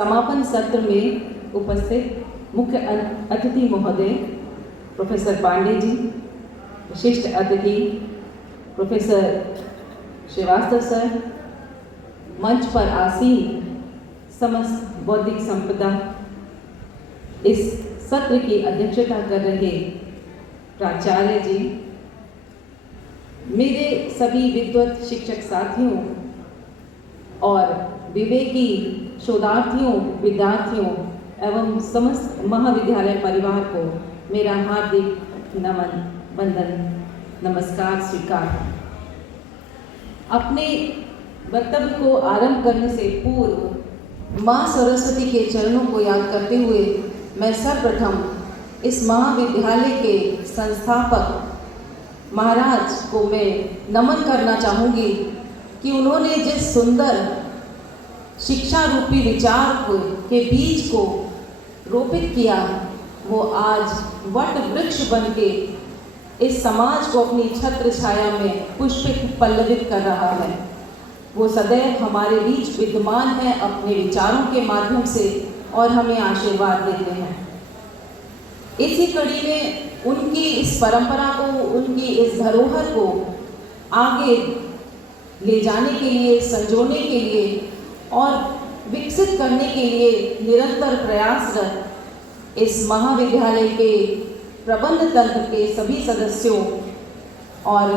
समापन सत्र में उपस्थित मुख्य अतिथि महोदय प्रोफेसर पांडे जी, विशिष्ट अतिथि प्रोफेसर श्रीवास्तव सर, मंच पर आसीन समस्त बौद्धिक संपदा, इस सत्र की अध्यक्षता कर रहे प्राचार्य जी, मेरे सभी विद्वत शिक्षक साथियों और विवेकी शोधार्थियों, विद्यार्थियों एवं समस्त महाविद्यालय परिवार को मेरा हार्दिक नमन, वंदन, नमस्कार स्वीकार। अपने वक्तव्य को आरंभ करने से पूर्व माँ सरस्वती के चरणों को याद करते हुए मैं सर्वप्रथम इस महाविद्यालय के संस्थापक महाराज को मैं नमन करना चाहूँगी कि उन्होंने जिस सुंदर शिक्षा रूपी विचार के बीज को रोपित किया, वो आज वट वृक्ष बन के इस समाज को अपनी छत्र छाया में पुष्पित पल्लवित कर रहा है। वो सदैव हमारे बीच विद्यमान है अपने विचारों के माध्यम से और हमें आशीर्वाद देते हैं। इसी कड़ी में उनकी इस परंपरा को, उनकी इस धरोहर को आगे ले जाने के लिए, संजोने के लिए और विकसित करने के लिए निरंतर प्रयासरत इस महाविद्यालय के प्रबंध तंत्र के सभी सदस्यों और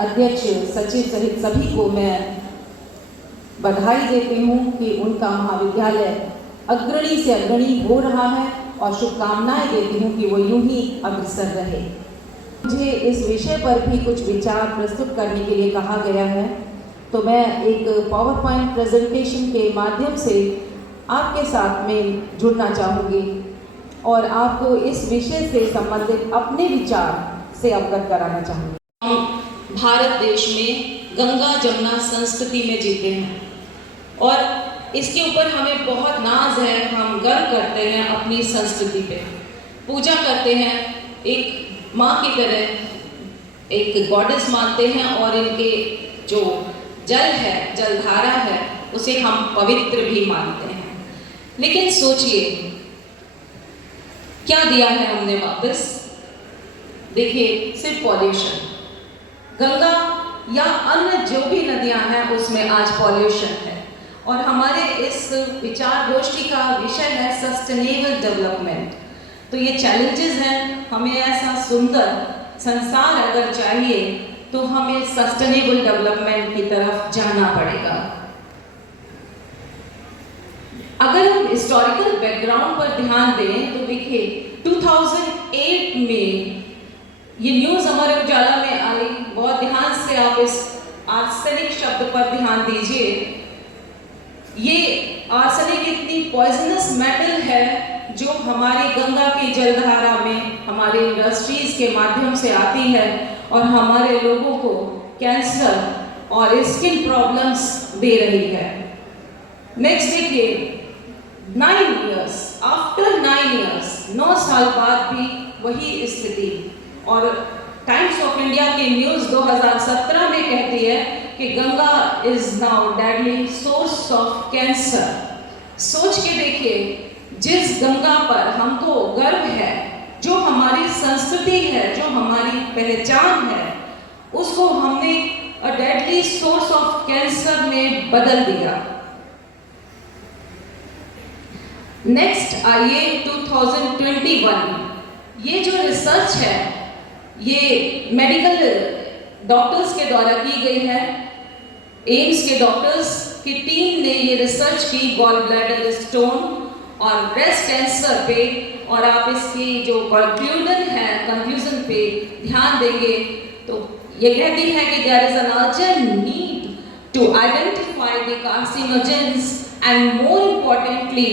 अध्यक्ष, सचिव सहित सभी को मैं बधाई देती हूँ कि उनका महाविद्यालय अग्रणी से अग्रणी हो रहा है और शुभकामनाएं देती हूँ कि वो यूं ही अग्रसर रहे। मुझे इस विषय पर भी कुछ विचार प्रस्तुत करने के लिए कहा गया है, तो मैं एक पावर पॉइंट प्रेजेंटेशन के माध्यम से आपके साथ में जुड़ना चाहूँगी और आपको इस विषय से संबंधित अपने विचार से अवगत कराना चाहूँगी। हम भारत देश में गंगा जमुना संस्कृति में जीते हैं और इसके ऊपर हमें बहुत नाज है, हम गर्व करते हैं अपनी संस्कृति पे, पूजा करते हैं, एक माँ की तरह एक गॉडेस मानते हैं और इनके जो जल है, जलधारा है, उसे हम पवित्र भी मानते हैं। लेकिन सोचिए क्या दिया है हमने वापस? देखिए, सिर्फ पॉल्यूशन। गंगा या अन्य जो भी नदियां हैं उसमें आज पॉल्यूशन है और हमारे इस विचार गोष्ठी का विषय है सस्टेनेबल डेवलपमेंट। तो ये चैलेंजेस हैं, हमें ऐसा सुंदर संसार अगर चाहिए तो हमें सस्टेनेबल डेवलपमेंट की तरफ जाना पड़ेगा। अगर हम हिस्टोरिकल बैकग्राउंड पर ध्यान दें तो देखिए 2008 में ये न्यूज़ हमारे उजाला में आई, बहुत ध्यान से आप इस आर्सेनिक शब्द पर ध्यान दीजिए। ये आर्सेनिक इतनी पॉइजनस मेटल है जो हमारी गंगा की जलधारा में हमारे इंडस्ट्रीज के माध्यम से आती है और हमारे लोगों को कैंसर और स्किन प्रॉब्लम्स दे रही है। नेक्स्ट देखिए 9 years, आफ्टर 9 years, 9 साल बाद भी वही स्थिति। और टाइम्स ऑफ इंडिया की न्यूज़ 2017 में कहती है कि Ganga is now deadly source of cancer. सोच के देखिए, जिस गंगा पर हमको गर्व है, जो हमारी संस्कृति है, जो हमारी पहचान है, उसको हमने a deadly source of cancer में बदल दिया। नेक्स्ट आइए 2021, ये जो रिसर्च है ये मेडिकल डॉक्टर्स के द्वारा की गई है। एम्स के डॉक्टर्स की टीम ने ये रिसर्च की गॉल ब्लैडर स्टोन और ब्रेस्ट कैंसर पे, और आप इसकी जो कंक्लूजन पे ध्यान देंगे तो ये कहती है कि there is an urgent need to identify the carcinogens and more importantly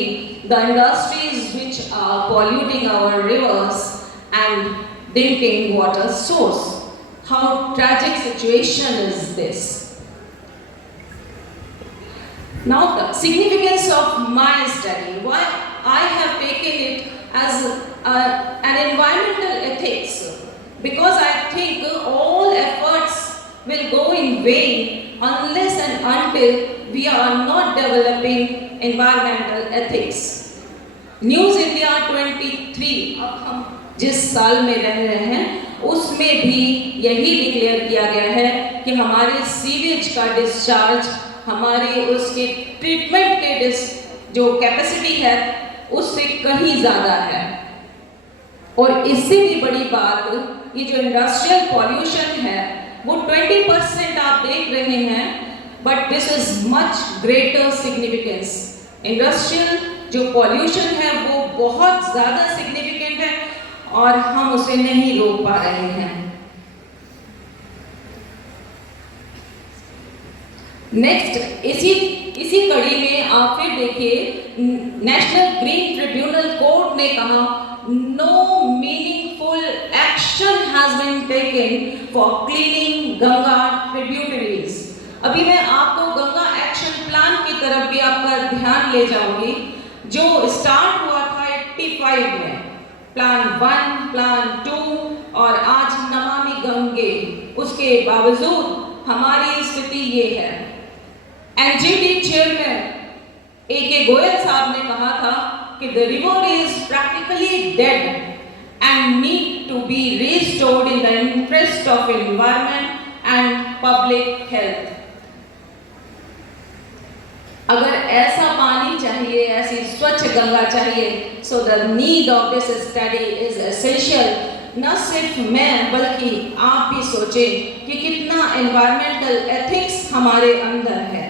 the industries which are polluting our rivers and drinking water source. How tragic situation is this? Now the significance of my study, why I have taken it as an environmental ethics, because I think all efforts will go in vain unless and until we are not developing environmental ethics. News India 23, अब हम जिस साल में रह रहे हैं उसमें भी यही डिक्लेयर किया गया है कि हमारे सीवेज का डिस्चार्ज, हमारे उसके ट्रीटमेंट के जो कैपेसिटी है उससे कहीं ज़्यादा है। और इससे भी बड़ी बात, ये जो इंडस्ट्रियल पॉल्यूशन है वो 20% आप देख रहे हैं, but this is much greater significance. Industrial जो पॉल्यूशन है वो बहुत ज़्यादा सिग्निफिकेंट है और हम उसे नहीं रोक पा रहे हैं। नेक्स्ट, इसी कड़ी में आप फिर देखिए, नेशनल ग्रीन ट्रिब्यूनल कोर्ट ने कहा no meaningful action has been taken for cleaning Ganga tributaries. अभी मैं आपको गंगा एक्शन प्लान की तरफ भी आपका ध्यान ले जाऊंगी, जो स्टार्ट हुआ था 85 में, प्लान 1, प्लान 2 और आज नमामि गंगे। उसके बावजूद हमारी स्थिति ये है। NGT chairman A K. गोयल साहब ने कहा था कि the river is practically dead and need to be restored in the interest of environment and public health. अगर ऐसा पानी चाहिए, ऐसी स्वच्छ गंगा चाहिए, so the need of this study is essential. न सिर्फ मैं बल्कि आप भी सोचें कि कितना एनवायरमेंटल एथिक्स हमारे अंदर है।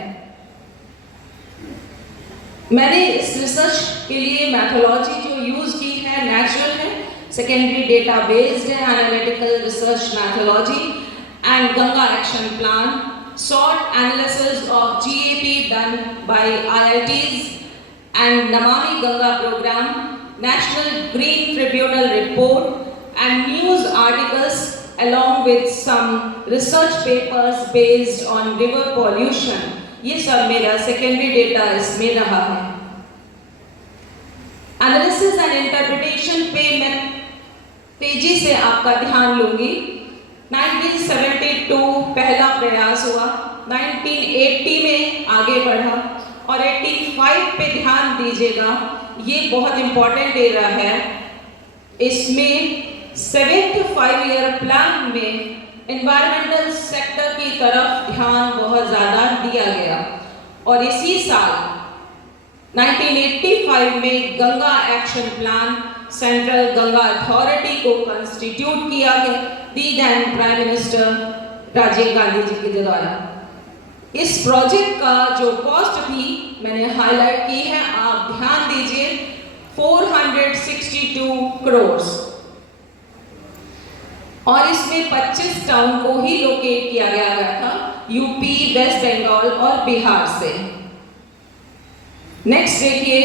मैंने इस रिसर्च के लिए मैथोलॉजी जो यूज की है नेचुरल है, सेकेंडरी डेटा बेस्ड है, analytical research methodology and Ganga action plan, short analysis of GAP done by IITs and Namami Ganga program, National Green Tribunal report and news articles along with some research papers based on river pollution। ये सब मेरा secondary data इसमें रहा है। Analysis and interpretation पे मैं तेजी से आपका ध्यान लूंगी। 1972 पहला प्रयास हुआ, 1980 में आगे बढ़ा और 85 पे ध्यान दीजिएगा, ये बहुत इंपॉर्टेंट एरा है। इसमें 7th 5-year प्लान में एनवायरमेंटल सेक्टर की तरफ ध्यान बहुत ज़्यादा दिया गया और इसी साल 1985 में Ganga action plan central Ganga authority को कंस्टिट्यूट किया गया, the then prime minister Rajiv Gandhi ji के द्वारा। इस प्रोजेक्ट का जो कॉस्ट थी मैंने हाईलाइट की है, आप ध्यान दीजिए, 462 करोड़ और इसमें 25 टाउन को ही लोकेट किया गया था, यूपी, वेस्ट बंगाल और बिहार से। नेक्स्ट देखिए,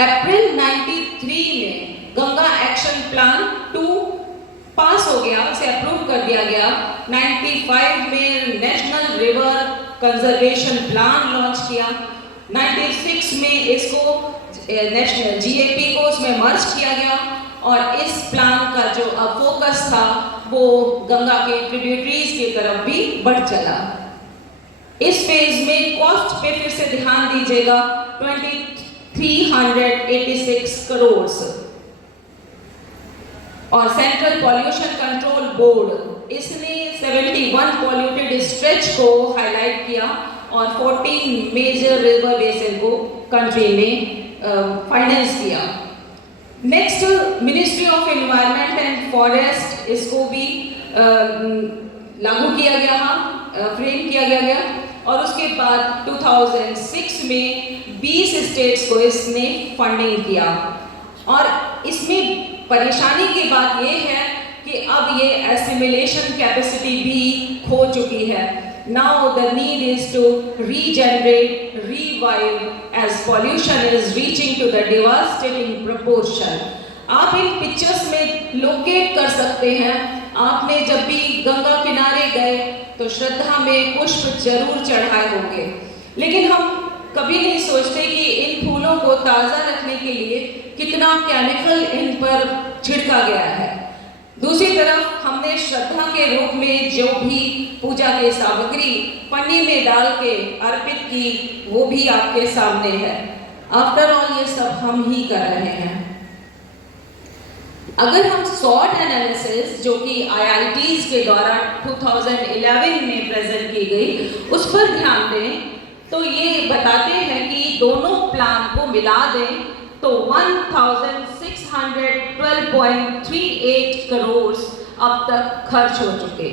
अप्रैल 93 में गंगा एक्शन प्लान 2 पास हो गया, उसे अप्रूव कर दिया गया। 95 में national river conservation plan launch किया। 96 में इसको नेशनल जीएपी को उसमें मर्ज किया गया और इस प्लान का जो अब फोकस था वो गंगा के ट्रिब्यूटरीज की तरफ भी बढ़ चला। इस फेज में कॉस्ट पे फिर से ध्यान दीजिएगा, 386 करोड़ और सेंट्रल पॉल्यूशन कंट्रोल बोर्ड इसने 71 पॉल्यूटेड स्ट्रेच को हाईलाइट किया और 14 मेजर रिवर बेसिन को कंट्री में फाइनेंस किया। Next, ministry of environment and forest, इसको भी लागू किया गया, फ्रेम किया गया और उसके बाद 2006 में 20 स्टेट्स को इसने फंडिंग किया। और इसमें परेशानी की बात ये है कि अब ये एसिमिलेशन कैपेसिटी भी खो चुकी है। Now the need is to regenerate, revive as pollution is reaching to the devastating proportion। आप इन पिक्चर्स में लोकेट कर सकते हैं, आपने जब भी गंगा किनारे गए तो श्रद्धा में पुष्प जरूर चढ़ाए होंगे, लेकिन हम कभी नहीं सोचते कि इन फूलों को ताज़ा रखने के लिए कितना केमिकल इन पर छिड़का गया है। दूसरी तरफ हमने श्रद्धा के रूप में जो भी पूजा की सामग्री पन्नी में डाल के अर्पित की, वो भी आपके सामने है। आफ्टर ऑल ये सब हम ही कर रहे हैं। अगर हम SWOT एनालिसिस जो कि IITs के द्वारा 2011 में प्रेजेंट की गई उस पर ध्यान दें तो ये बताते हैं कि दोनों प्लान को मिला दें तो 1612.38 करोड़ अब तक खर्च हो चुके।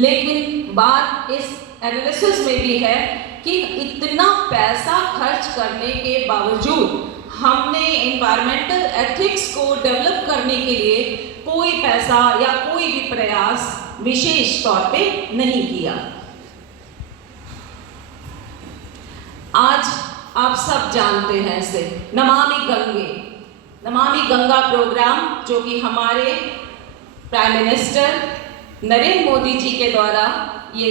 लेकिन बात इस एनालिसिस में भी है कि इतना पैसा खर्च करने के बावजूद हमने एनवायरमेंटल एथिक्स को डेवलप करने के लिए कोई पैसा या कोई भी प्रयास विशेष तौर पे नहीं किया। आज आप सब जानते हैं इसे, नमामि गंगा प्रोग्राम जो कि हमारे प्राइम मिनिस्टर नरेंद्र मोदी जी के द्वारा ये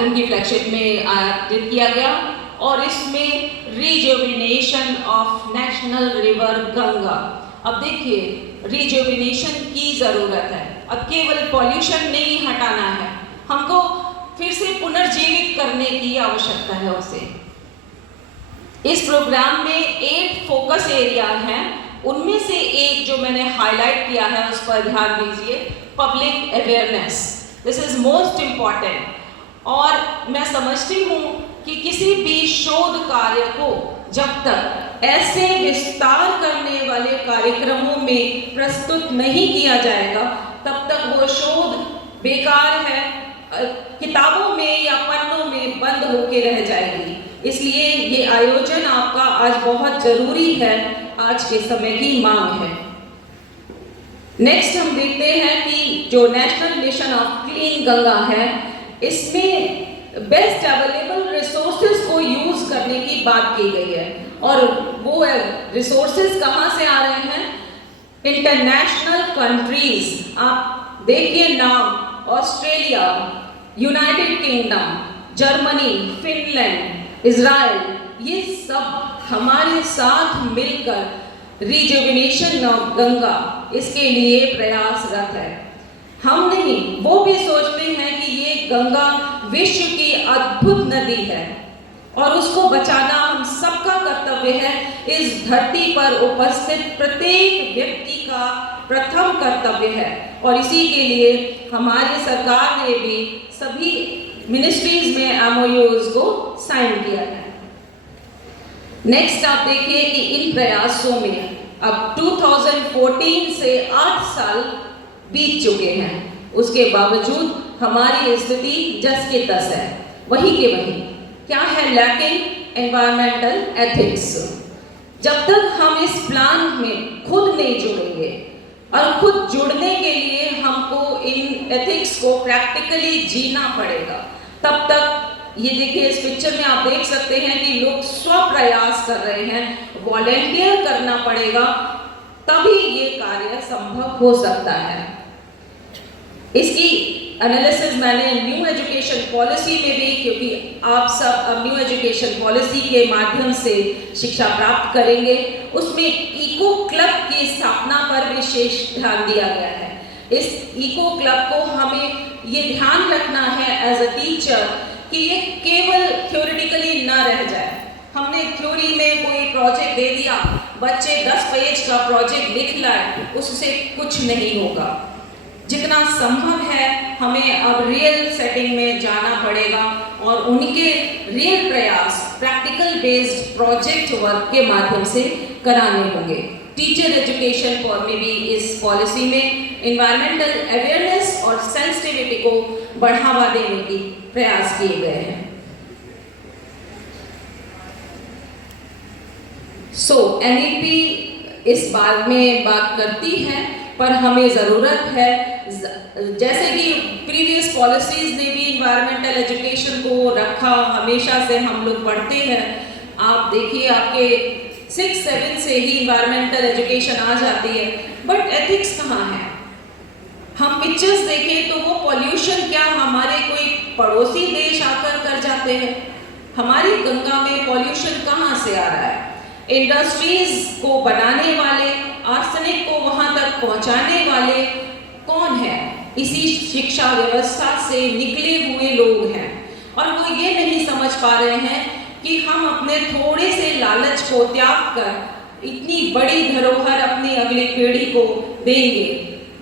उनकी फ्लैगशिप में आयोजित किया गया और इसमें rejuvenation of national river Ganga. अब देखिए, रिजुविनेशन की ज़रूरत है। अब केवल पॉल्यूशन नहीं हटाना है, हमको फिर से पुनर्जीवित करने की आवश्यकता है उसे। इस प्रोग्राम में 8 फोकस एरिया हैं, उनमें से एक जो मैंने हाईलाइट किया है उस पर ध्यान दीजिए, public awareness. This is most important. और मैं समझती हूँ कि किसी भी शोध कार्य को जब तक ऐसे विस्तार करने वाले कार्यक्रमों में प्रस्तुत नहीं किया जाएगा तब तक वो शोध बेकार है, किताबों में या पन्नों में बंद होके रह जाएगी। इसलिए ये आयोजन आपका आज बहुत जरूरी है, आज के समय की मांग है। नेक्स्ट हम देखते हैं कि जो national mission of clean Ganga है, इसमें बेस्ट अवेलेबल रिसोर्सेज को यूज करने की बात की गई है। और वो रिसोर्सेज कहाँ से आ रहे हैं? International countries. आप देखिए नाम, Australia, United kingdom, Germany, Finland, Israel, ये सब हमारे साथ मिलकर रिजुविनेशन ऑफ गंगा इसके लिए प्रयासरत है। हम नहीं, वो भी सोचते हैं कि ये गंगा विश्व की अद्भुत नदी है और उसको बचाना हम सबका कर्तव्य है। इस धरती पर उपस्थित प्रत्येक व्यक्ति का प्रथम कर्तव्य है और इसी के लिए हमारी सरकार ने भी सभी मिनिस्ट्रीज में MOUs को साइन किया है। नेक्स्ट आप देखिए कि इन प्रयासों में अब 2014 से 8 साल बीत चुके हैं, उसके बावजूद हमारी स्थिति जस के तस है, वही के वही। क्या है लैकिंग? Environmental ethics. जब तक हम इस प्लान में खुद नहीं जुड़ेंगे और खुद जुड़ने के लिए हमको इन एथिक्स को प्रैक्टिकली जीना पड़ेगा, तब तक ये देखिए इस पिक्चर में आप देख सकते हैं कि लोग स्वप्रयास कर रहे हैं, वॉलेंटियर करना पड़ेगा, तभी ये कार्य संभव हो सकता है। इसकी एनालिसिस मैंने न्यू एजुकेशन पॉलिसी में भी, क्योंकि आप सब अब न्यू एजुकेशन पॉलिसी के माध्यम से शिक्षा प्राप्त करेंगे, उसमें इको क्लब की स्थापना पर विशेष ध्यान दिया गया है। इस इको क्लब को हमें ये ध्यान रखना है एज अ टीचर कि ये केवल थ्योरेटिकली न रह जाए। हमने थ्योरी में कोई प्रोजेक्ट दे दिया, बच्चे 10 पेज का प्रोजेक्ट लिख लाए, उससे कुछ नहीं होगा। जितना संभव है हमें अब रियल सेटिंग में जाना पड़ेगा और उनके रियल प्रयास प्रैक्टिकल बेस्ड प्रोजेक्ट वर्क के माध्यम से कराने होंगे। टीचर एजुकेशन में भी इस पॉलिसी में एनवायरमेंटल अवेयरनेस और सेंसिटिविटी को बढ़ावा देने की प्रयास किए गए हैं। NEP इस बारे में बात करती है, पर हमें ज़रूरत है, जैसे कि प्रीवियस पॉलिसीज ने भी इन्वायरमेंटल एजुकेशन को रखा, हमेशा से हम लोग पढ़ते हैं। आप देखिए आपके 6-7 से ही इन्वायरमेंटल एजुकेशन आ जाती है, बट एथिक्स कहाँ है? हम पिक्चर्स देखें तो वो पॉल्यूशन क्या हमारे कोई पड़ोसी देश आकर कर जाते हैं? हमारी गंगा में पॉल्यूशन कहाँ से आ रहा है? इंडस्ट्रीज को बनाने वाले, आर्सेनिक को वहाँ तक पहुँचाने वाले कौन है, इसी शिक्षा व्यवस्था से निकले हुए लोग हैं, और वो ये नहीं समझ पा रहे हैं कि हम अपने थोड़े से लालच को त्याग कर इतनी बड़ी धरोहर अपनी अगली पीढ़ी को देंगे,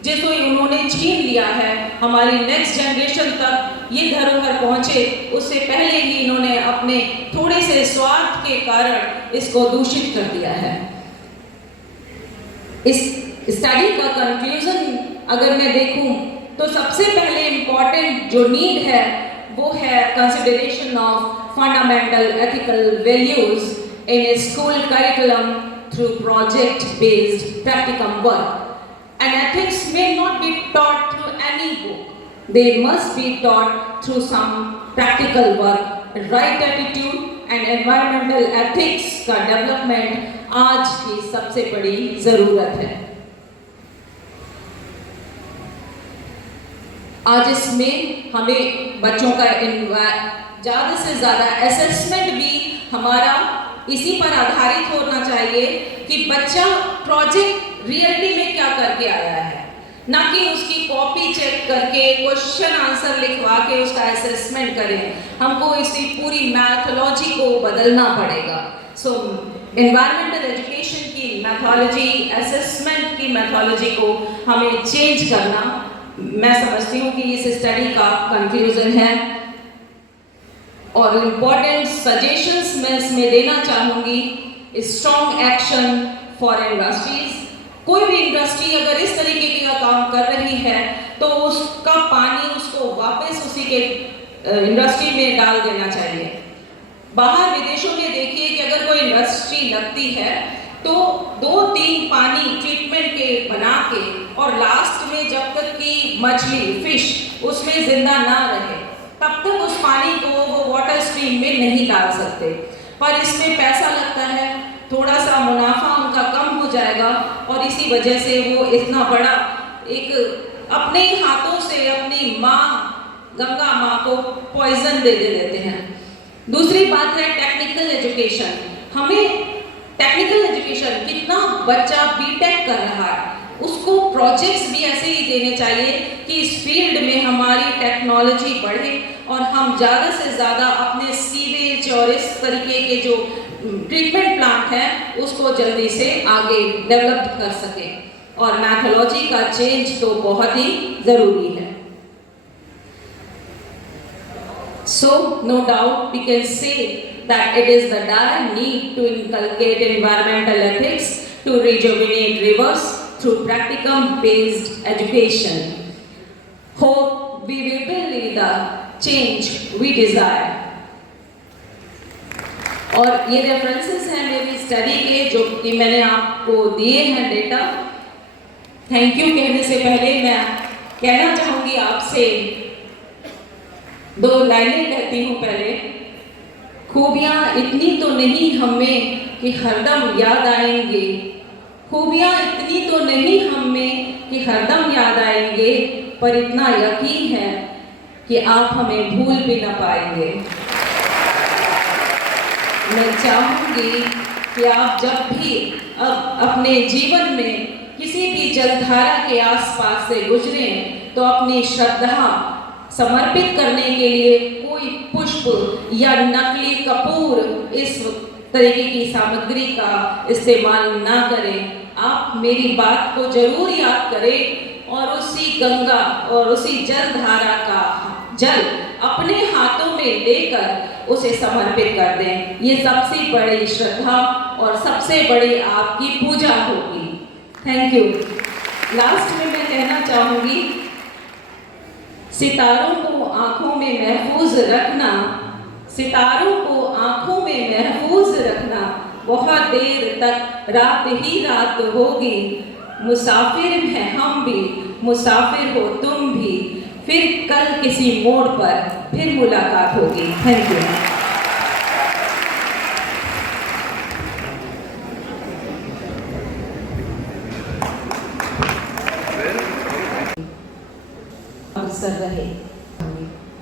जिसको उन्होंने छीन लिया है। हमारी नेक्स्ट जनरेशन तक ये धरोहर पहुंचे, उससे पहले ही इन्होंने अपने थोड़े से स्वार्थ के कारण इसको दूषित कर दिया है। इस स्टडी का कंक्लूजन अगर मैं देखूं तो सबसे पहले इम्पॉर्टेंट जो नीड है वो है consideration of fundamental ethical values in a school curriculum through project-based practicum work. And ethics may not be taught through any book. They must be taught through some practical work. Right attitude and environmental ethics का development आज की सबसे बड़ी ज़रूरत है। आज इसमें हमें बच्चों का ज़्यादा से ज़्यादा असेसमेंट भी हमारा इसी पर आधारित होना चाहिए कि बच्चा प्रोजेक्ट रियलिटी में क्या करके आया है, ना कि उसकी कॉपी चेक करके क्वेश्चन आंसर लिखवा के उसका असेसमेंट करें। हमको इसी पूरी मैथोलॉजी को बदलना पड़ेगा। सो एनवायरमेंटल एजुकेशन की मैथोलॉजी, असेसमेंट की मैथोलॉजी को हमें चेंज करना, मैं समझती हूँ कि इस स्टडी का कंक्लूजन है। और इम्पॉर्टेंट सजेशंस मैं इसमें देना चाहूँगी, स्ट्रॉन्ग एक्शन फॉर इंडस्ट्रीज। कोई भी इंडस्ट्री अगर इस तरीके का काम कर रही है तो उसका पानी उसको वापस उसी के इंडस्ट्री में डाल देना चाहिए। बाहर विदेशों में देखिए कि अगर कोई इंडस्ट्री लगती है तो 2-3 पानी ट्रीटमेंट के बना के, और लास्ट में जब तक कि मछली फिश उसमें जिंदा ना रहे तब तक उस पानी को वो वाटर स्ट्रीम में नहीं डाल सकते। पर इसमें पैसा लगता है, थोड़ा सा मुनाफा उनका कम हो जाएगा, और इसी वजह से वो इतना बड़ा एक अपने हाथों से अपनी माँ गंगा माँ को पॉइजन दे देते हैं। दूसरी बात है टेक्निकल एजुकेशन। हमें टेक्निकल एजुकेशन, कितना बच्चा बीटेक कर रहा है उसको प्रोजेक्ट्स भी ऐसे ही देने चाहिए कि इस फील्ड में हमारी टेक्नोलॉजी बढ़े और हम ज़्यादा से ज़्यादा अपने सीवेज और इस तरीके के जो ट्रीटमेंट प्लांट हैं उसको जल्दी से आगे डेवलप कर सकें। और मैथोलॉजी का चेंज तो बहुत ही ज़रूरी है। So no doubt we can say that it is the dire need to inculcate environmental ethics to rejuvenate rivers through practicum-based education. Hope we will be the change we desire. और ये references हैं मेरी study के जो कि मैंने आपको दिए हैं डेटा। थैंक यू कहने से पहले मैं कहना चाहूँगी आपसे 2 लाइनें कहती हूँ। पहले, खूबियाँ इतनी तो नहीं हमें कि हरदम याद आएंगे, खूबियाँ इतनी तो नहीं हमें कि हरदम याद आएंगे, पर इतना यकीन है कि आप हमें भूल भी ना पाएंगे। मैं चाहूँगी कि आप जब भी अब अपने जीवन में किसी भी जलधारा के आसपास से गुजरें तो अपनी श्रद्धा समर्पित करने के लिए कोई पुष्प या नकली कपूर इस तरीके की सामग्री का इस्तेमाल ना करें। आप मेरी बात को जरूर याद करें और उसी गंगा और उसी जलधारा का जल अपने हाथों में लेकर उसे समर्पित कर दें। ये सबसे बड़ी श्रद्धा और सबसे बड़ी आपकी पूजा होगी। Thank you. लास्ट में मैं कहना चाहूँगी, सितारों को आँखों में महफूज रखना, सितारों को आँखों में महफूज रखना, बहुत देर तक रात ही रात होगी, मुसाफिर हैं हम भी, मुसाफिर हो तुम भी, फिर कल किसी मोड़ पर फिर मुलाकात होगी। Thank you.